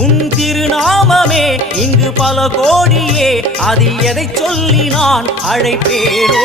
உன் திருநாமமே இங்கு பல கோடியே அதில் எதை சொல்லி நான் அழைப்பேனோ?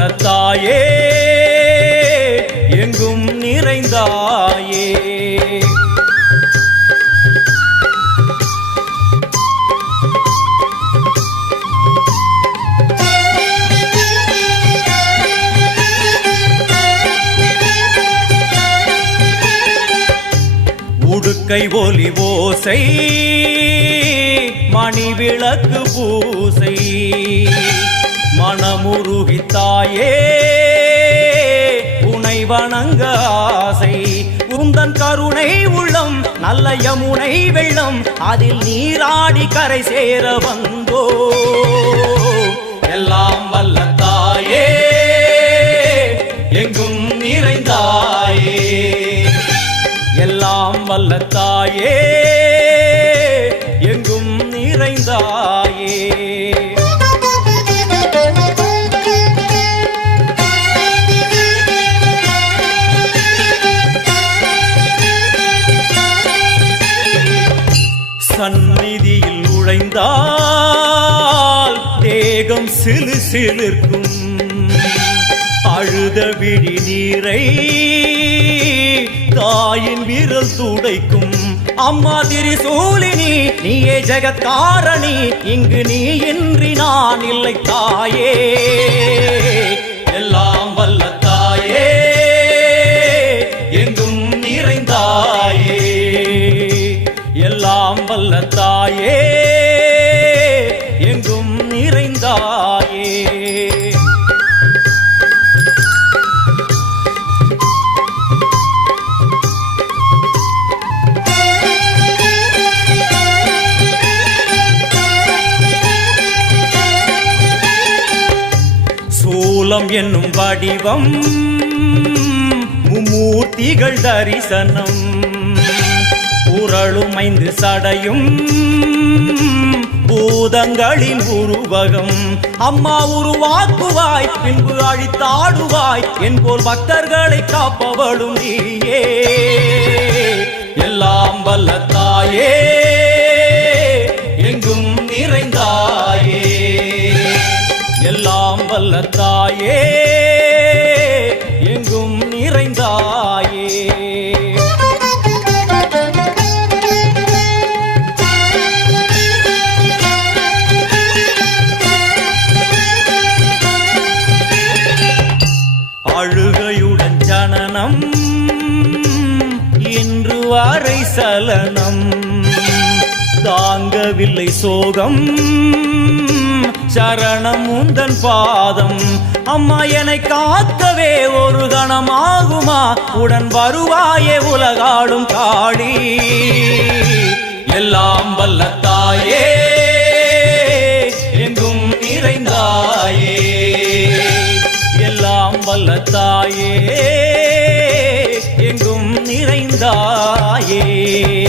எல்லாம் எங்கும் நிறைந்தாயே. உடுக்கை ஒலி ஓசை மணி விளக்கு பூசை. மனமுருவித்தாயே. தாயே உனை வணங்க ஆசை உந்தன் கருணை உள்ளம் நல்ல யமுனை வெள்ளம் அதில் நீராடி கரை சேர வந்தோ. எல்லாம் வல்ல சிலு சிலிருக்கும். அழுத விழி நீரை தாயின் வீரல் துடைக்கும். அம்மா திரிசூலினி நீயே ஜெகத்காரணி இங்கு நீ இன்றி நான் இல்லை தாயே. வடிவம் மூர்த்திகள் தரிசனம் உரளும் சடையும் பூதங்களின் உருவகம். அம்மா உருவாக்குவாய் பின்பு அழித்தாடுவாய் என்போல் பக்தர்களை காப்பவளும் நீயே. எல்லாம் வல்ல தாயே எங்கும் நிறைந்தாயே. எல்லாம் வல்ல தாயே சோகம் சரணம் உந்தன் பாதம். அம்மா என்னை காக்கவே ஒரு கணமாகுமா? உடன் வருவாயே உலகாடும் காளி எல்லாம் வல்லத்தாயே எங்கும் நிறைந்தாயே. எல்லாம் வல்லத்தாயே எங்கும் நிறைந்தாயே.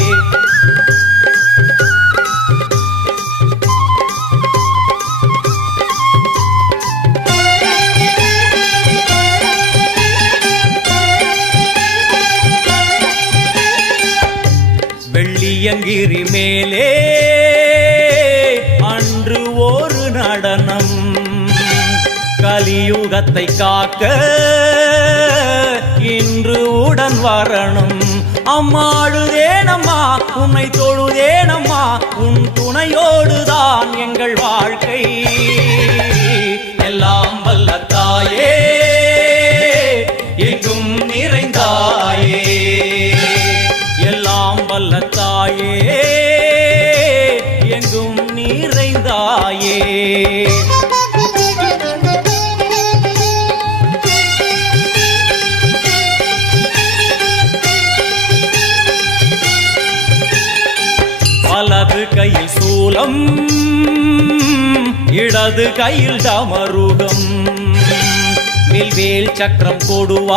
கலியுகத்தை காக்க இன்று உடன் வரணும். அம்மாழுதேனம்மா உன்னை தொழுதேனம்மா உன் துணையோடுதான் எங்கள் வாழ்க்கை. எல்லாம் வல்ல தாயே எங்கும் நிறைந்தாயே. எல்லாம் வல்ல தாயே கையில் இடது கையில் டமருகம் வில்வேல் சக்கரம் கொடுவாள்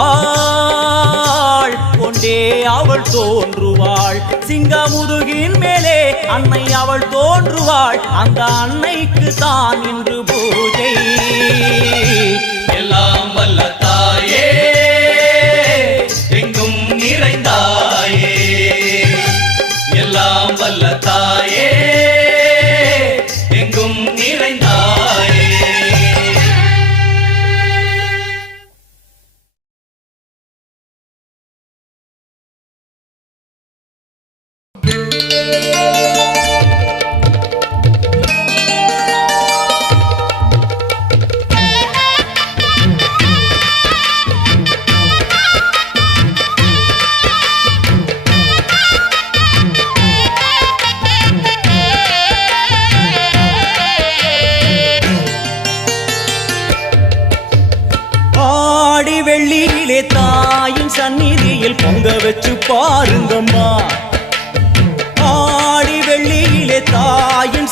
கொண்டே அவள் தோன்றுவாள். சிங்கமுதுகின் மேலே அன்னை அவள் தோன்றுவாள். அந்த அன்னைக்கு தான் இன்று பூஜை. எல்லாம் வல்ல தாயே எங்கும் நிறைந்தாயே. எல்லாம் வல்ல தாயே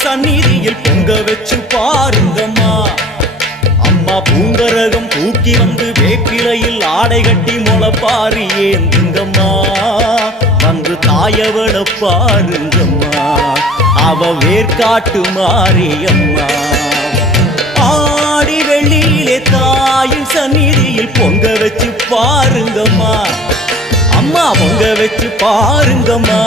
சந்நிதியில் பொங்க வச்சு பாருங்கம்மா. அம்மா பூங்கரகம் தூக்கி வந்து வேப்பிலையில் ஆடை கட்டி முளைப்பாரி ஏந்துங்கம்மா. வந்து தாயவள பாருங்கம்மா. அவ வேர்காட்டு மாரியம்மா. ஆடி வெள்ளியிலே தாயின் சந்நிதியில் பொங்க வச்சு பாருங்கம்மா. அம்மா பொங்க வச்சு பாருங்கம்மா.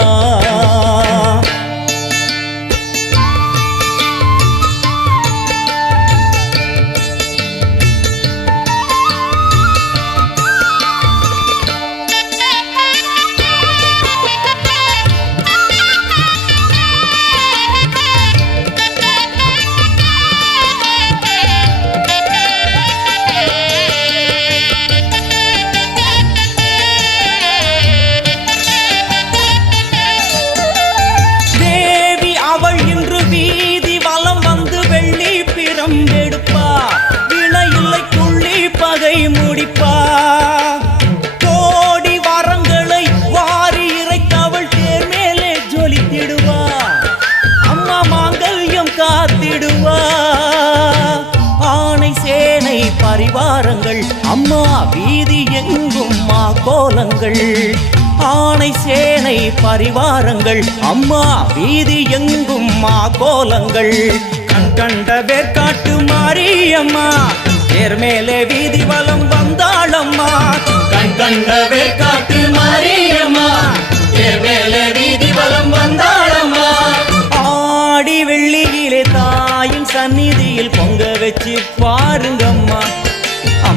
ஆணை சேனை பரிவாரங்கள் அம்மா வீதி எங்கும் மா கோலங்கள் கண் கண்ட வேர்க்காட்டு மாரியம்மா நேர்மேலே வீதி வலம் வந்தாளம்மா. கண் கண்ட வேர்க்காட்டு மாரியம்மா நேர்மேலே வீதி வலம் வந்தாளம்மா. ஆடி வெள்ளியிலே தாயின் சந்நிதியில் பொங்க வச்சு பாருங்கம்மா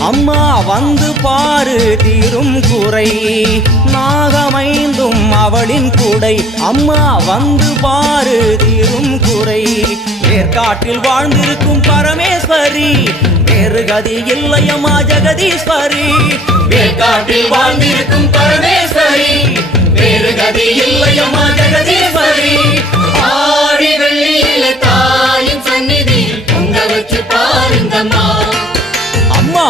அம்மா வந்து பாரு தீரும் குறை. நாகமைந்தும் அவளின் குடை. அம்மா வந்து பாரு தீரும் குறை. ஏற்காட்டில் வாழ்ந்திருக்கும் பரமேஸ்வரி வேறு கதி இல்லையம்மா ஜெகதீஸ்வரி. ஏற்காட்டில் வாழ்ந்திருக்கும் பரமேஸ்வரி வேறு கதி இல்லையம்மா ஜெகதீஸ்வரி. ஆடி வெள்ளியில தாயின் சந்நிதி பொங்க வச்சு பாருங்கம்மா.